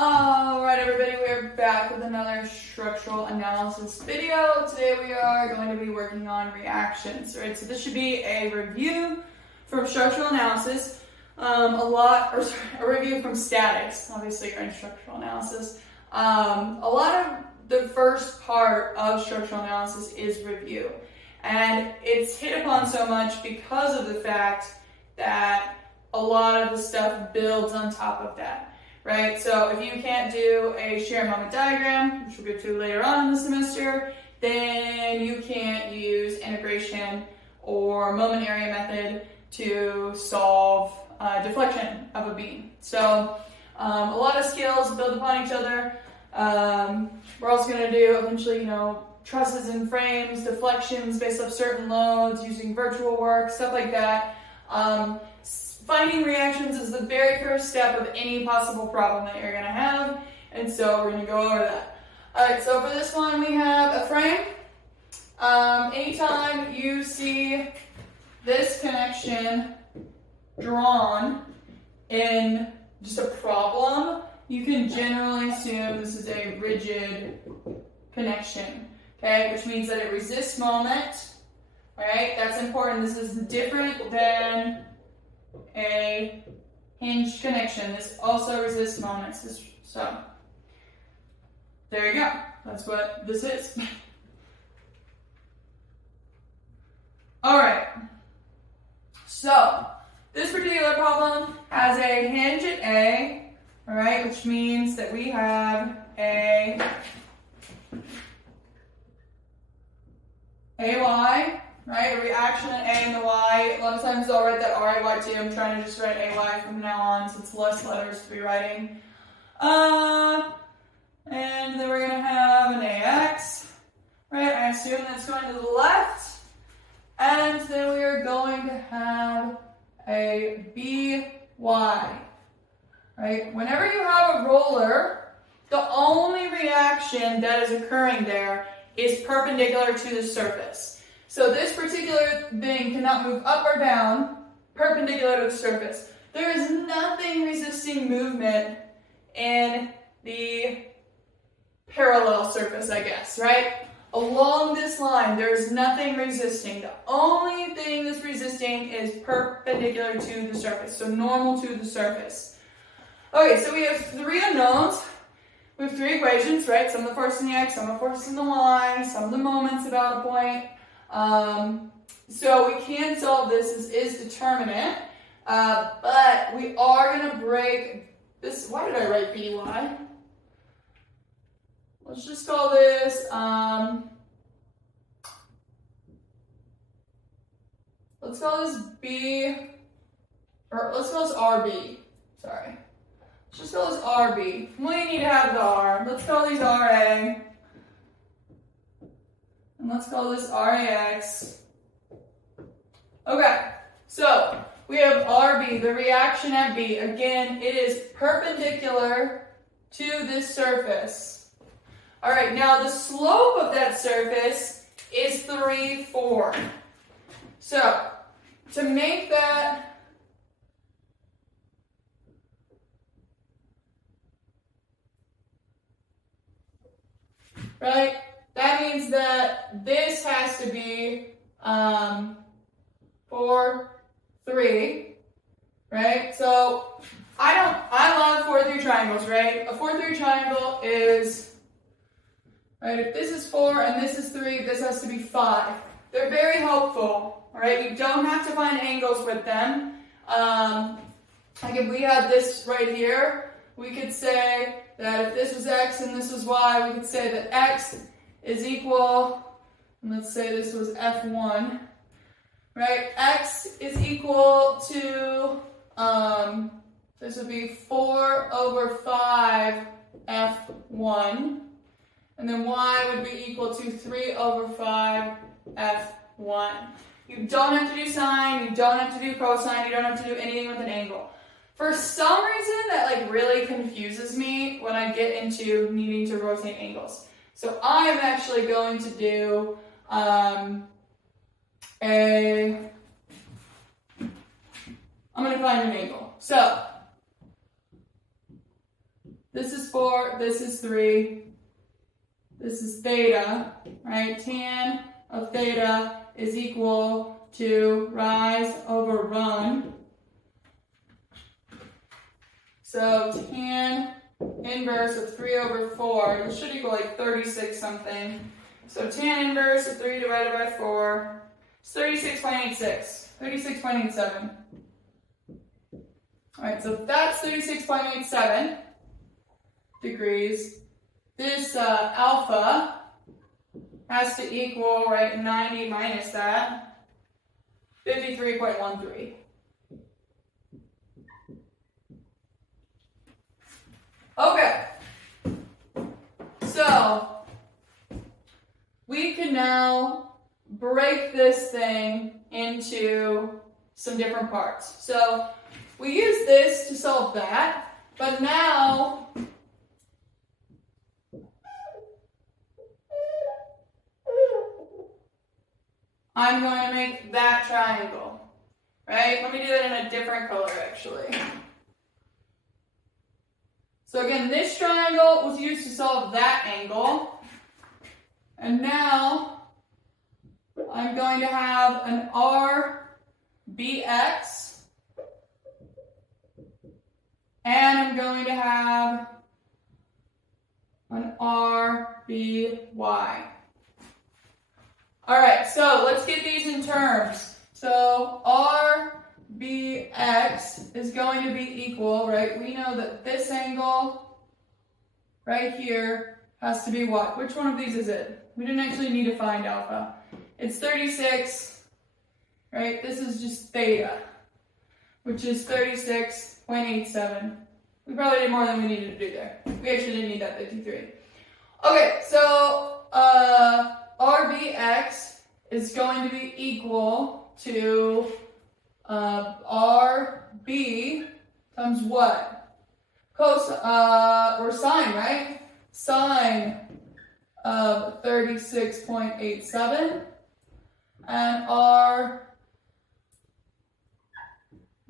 Alright everybody, we're back with another structural analysis video. Today we are going to be working on reactions, right? So this should be a review from structural analysis, a review from statics. Obviously you're in structural analysis. A lot of the first part of structural analysis is review. And it's hit upon so much because of the fact that a lot of the stuff builds on top of that. Right, so if you can't do a shear moment diagram, which we'll get to later on in the semester, then you can't use integration or moment area method to solve deflection of a beam. So a lot of skills build upon each other. We're also going to do eventually, trusses and frames, deflections based off certain loads, using virtual work, stuff like that. Finding reactions is the very first step of any possible problem that you're going to have, and so we're going to go over that. Alright, so for this one we have a frame. Anytime you see this connection drawn in just a problem, you can generally assume this is a rigid connection, okay, which means that it resists moment, right? That's important. This is different than a hinged connection. This also resists moments. So there you go. That's what this is. All right. So this particular problem has a hinge at A, all right, which means that we have a AY. Right, a reaction at A and the Y. A lot of times I'll write that RAY too. I'm trying to just write AY from now on since it's less letters to be writing. And then we're going to have an AX. Right, I assume that's going to the left. And then we are going to have a BY. Right, whenever you have a roller, the only reaction that is occurring there is perpendicular to the surface. So this particular thing cannot move up or down perpendicular to the surface. There is nothing resisting movement in the parallel surface, I guess, right? Along this line, there is nothing resisting. The only thing that's resisting is perpendicular to the surface, so normal to the surface. Okay, so we have three unknowns. We have three equations, right? Some of the forces in the x, some of the forces in the y, some of the moments about a point. So we can solve this as is determinant, but we are going to break this. Why did I write BY? Let's just call this, let's call this B, or let's call this RB, sorry. Let's just call this RB. We need to have the R. Let's call these RA. And let's call this RAX. Okay, so we have RB, the reaction at B. Again, it is perpendicular to this surface. All right, now the slope of that surface is 3, 4. So to make that right, that means that this has to be 4, 3, right? So I love 4, 3 triangles, right? A 4, 3 triangle is, right, if this is 4 and this is 3, this has to be 5. They're very helpful, all right? You don't have to find angles with them. Like if we had this right here, we could say that if this was x and this was y, we could say that x is equal, and let's say this was F1, right? X is equal to, this would be 4 over 5 F1, and then y would be equal to 3 over 5 F1. You don't have to do sine, you don't have to do cosine, you don't have to do anything with an angle. For some reason, that really confuses me when I get into needing to rotate angles. So I am actually going to do I'm going to find an angle. So this is 4, this is 3, this is theta, right? Tan of theta is equal to rise over run. So tan inverse of 3 over 4, this should equal like 36 something. So tan inverse of 3 divided by 4 is 36.86, 36.87. Alright, so that's 36.87 degrees. This alpha has to equal, right, 90 minus that, 53.13. Okay, so we can now break this thing into some different parts. So we use this to solve that, but now I'm going to make that triangle, right? Let me do it in a different color, actually. So again, this triangle was used to solve that angle. And now I'm going to have an RBX. And I'm going to have an RBY. Alright, so let's get these in terms. So RBX is going to be equal, right? We know that this angle right here has to be what? Which one of these is it? We didn't actually need to find alpha. It's 36, right? This is just theta, which is 36.87. We probably did more than we needed to do there. We actually didn't need that 53. Okay, so RBX is going to be equal to RB times what? Or sine, right? Sine of 36.87, and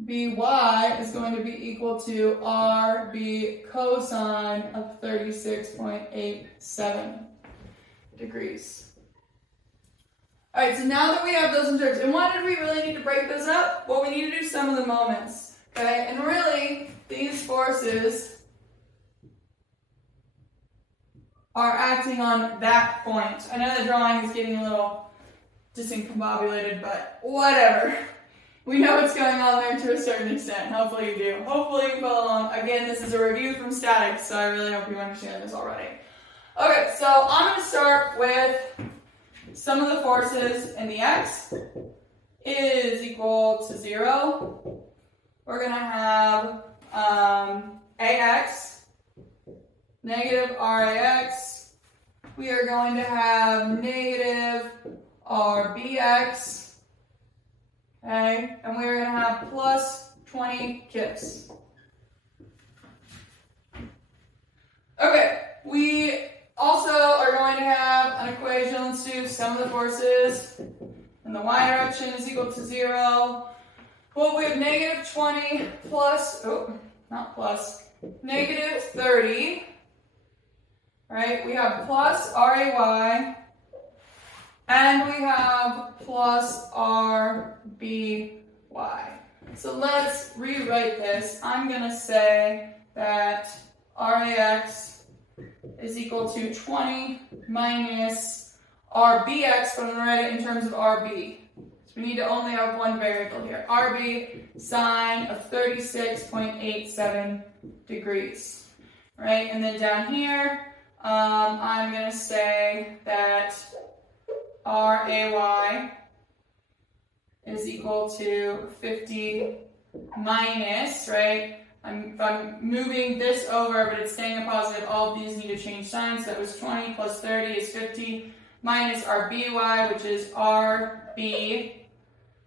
RBY is going to be equal to RB cosine of 36.87 degrees. All right, so now that we have those in terms, and why did we really need to break those up? Well, we need to do some of the moments, okay? And really, these forces are acting on that point. I know the drawing is getting a little discombobulated, but whatever. We know what's going on there to a certain extent. Hopefully you do. Hopefully you follow along. Again, this is a review from statics, so I really hope you understand this already. Okay, so I'm going to start with sum of the forces in the x is equal to 0. We're going to have AX, negative RAX. We are going to have negative RBX. Okay, and we're going to have plus 20 kips. Okay, we also are going to have an equation. Let's do sum of the forces in the y direction is equal to 0. Well, we have negative 20 plus, negative 30. Right, we have plus RAY, and we have plus RBY. So let's rewrite this. I'm going to say that RAX is equal to 20 minus RBX, but I'm going to write it in terms of RB. So we need to only have one variable here. RB sine of 36.87 degrees. Right, and then down here, I'm going to say that RAY is equal to 50 minus, right? If I'm moving this over, but it's staying a positive, all of these need to change signs. So that was 20 plus 30 is 50 minus RBY, which is RB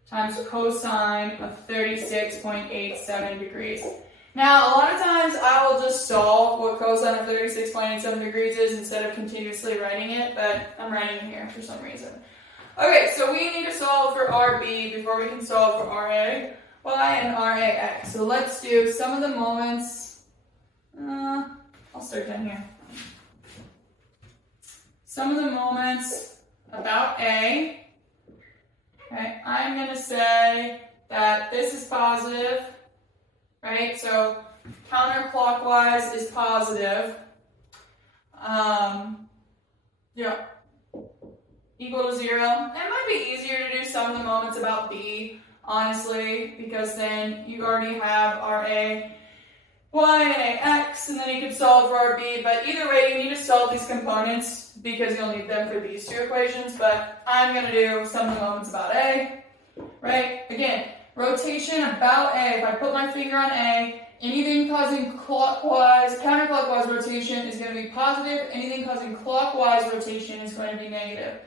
times cosine of 36.87 degrees. Now, a lot of times I will just solve what cosine of 36.87 degrees is instead of continuously writing it, but I'm writing it here for some reason. Okay, so we need to solve for RB before we can solve for RAY and RAX. So let's do some of the moments. I'll start down here. Some of the moments about A. Okay, I'm going to say that this is positive, right? So counterclockwise is positive. Yeah, equal to 0. It might be easier to do some of the moments about B, honestly, because then you already have our A, Y, and X, and then you can solve for our B. But either way, you need to solve these components because you'll need them for these two equations. But I'm going to do some of the moments about A, right? Again, rotation about A. If I put my finger on A, anything causing counterclockwise rotation is going to be positive. Anything causing clockwise rotation is going to be negative.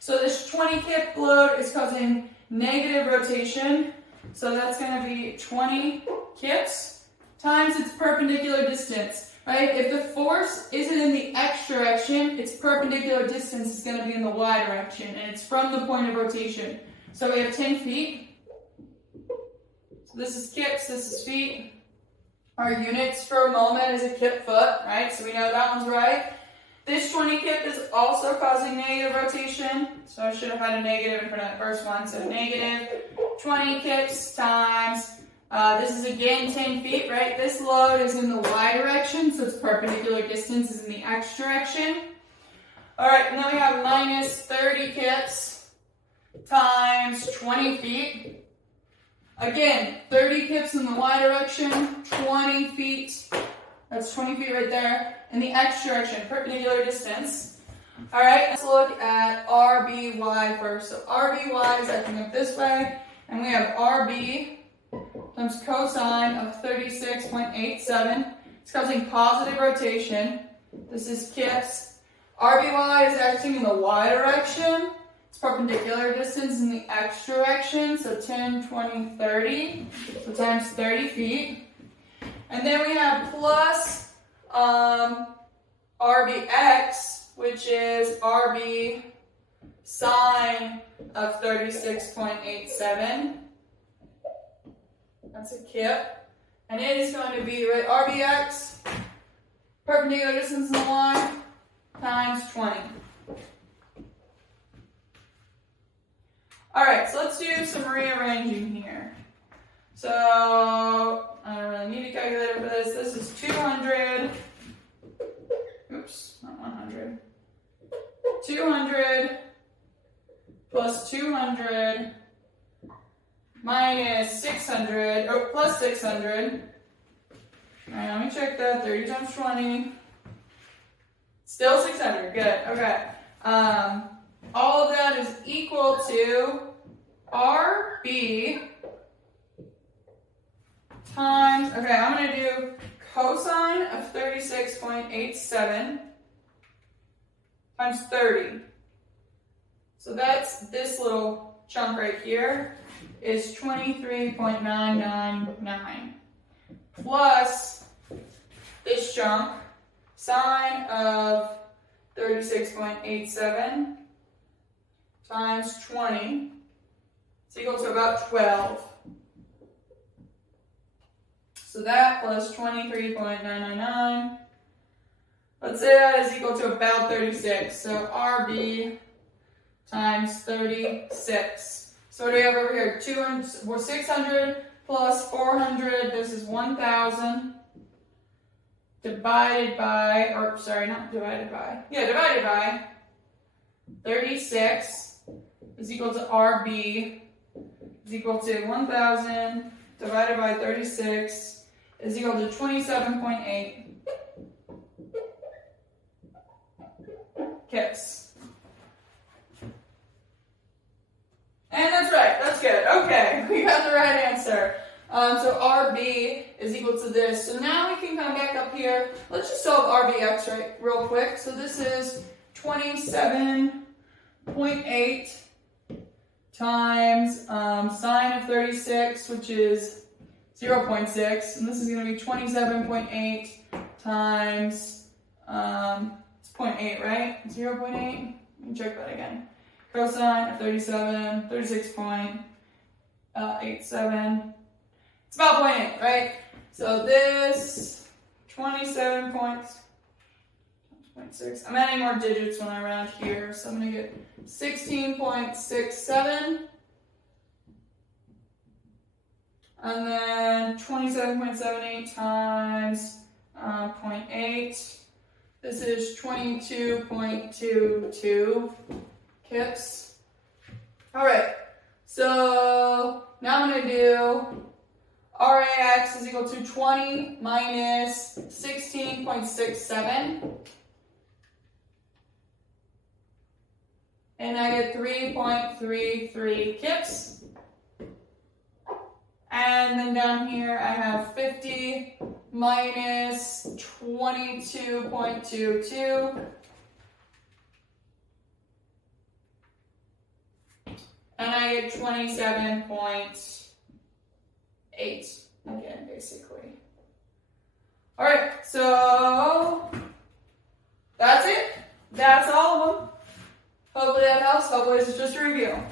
So this 20 kip load is causing negative rotation. So that's going to be 20 kips times its perpendicular distance, right? If the force isn't in the X direction, its perpendicular distance is going to be in the Y direction, and it's from the point of rotation. So we have 10 feet. So this is kips, this is feet. Our units for a moment is a kip foot, right? So we know that one's right. This 20 kip is also causing negative rotation. So I should have had a negative in front of that first one. So negative 20 kips times, this is again 10 feet, right? This load is in the Y direction, so its perpendicular distance is in the X direction. All right, and then we have minus 30 kips times 20 feet. Again, 30 kips in the Y direction, 20 feet, that's 20 feet right there, in the X direction, perpendicular distance. All right, let's look at RBY first. So RBY is acting up this way, and we have RB times cosine of 36.87. It's causing positive rotation. This is kips. RBY is acting in the Y direction. Its perpendicular distance in the X direction, so 10, 20, 30, so times 30 feet. And then we have plus RBX, which is RB sine of 36.87. That's a kip. And it is going to be, right, RBX, perpendicular distance in the Y, times 20. Alright, so let's do some rearranging here. So, I don't really need a calculator for this. This is 200, oops, not 100. 200 plus 200 minus 600, or plus 600. Alright, let me check that. 30 times 20. Still 600, good, okay. All of that is equal to RB times, okay, I'm going to do cosine of 36.87 times 30. So that's this little chunk right here is 23.999 plus this chunk, sine of 36.87 times 20 is equal to about 12. So that plus 23.999, let's say that is equal to about 36. So RB times 36. So what do we have over here? 600 plus 400, this is 1,000. Divided by, or sorry, not divided by. Yeah, divided by 36 is equal to RB is equal to 1,000 divided by 36 is equal to 27.8 kips. And that's right, that's good. Okay, we got the right answer. So RB is equal to this. So now we can come back up here. Let's just solve RBX real quick. So this is 27.8 times sine of 36, which is 0.6. And this is going to be 27.8 times, it's 0.8, right? 0.8? Let me check that again. Cosine of 37, 36.87. It's about 0.8, right? So this 27.8 0.6. I'm adding more digits when I round here, so I'm going to get 16.67. And then 27.78 times 0.8. This is 22.22 kips. All right, so now I'm going to do RAX is equal to 20 minus 16.67. And I get 3.33 kips. And then down here I have 50 minus 22.22. And I get 27.8 again, basically. All right, so that's it. That's all of them. Hopefully that helps. Hopefully this is just a review.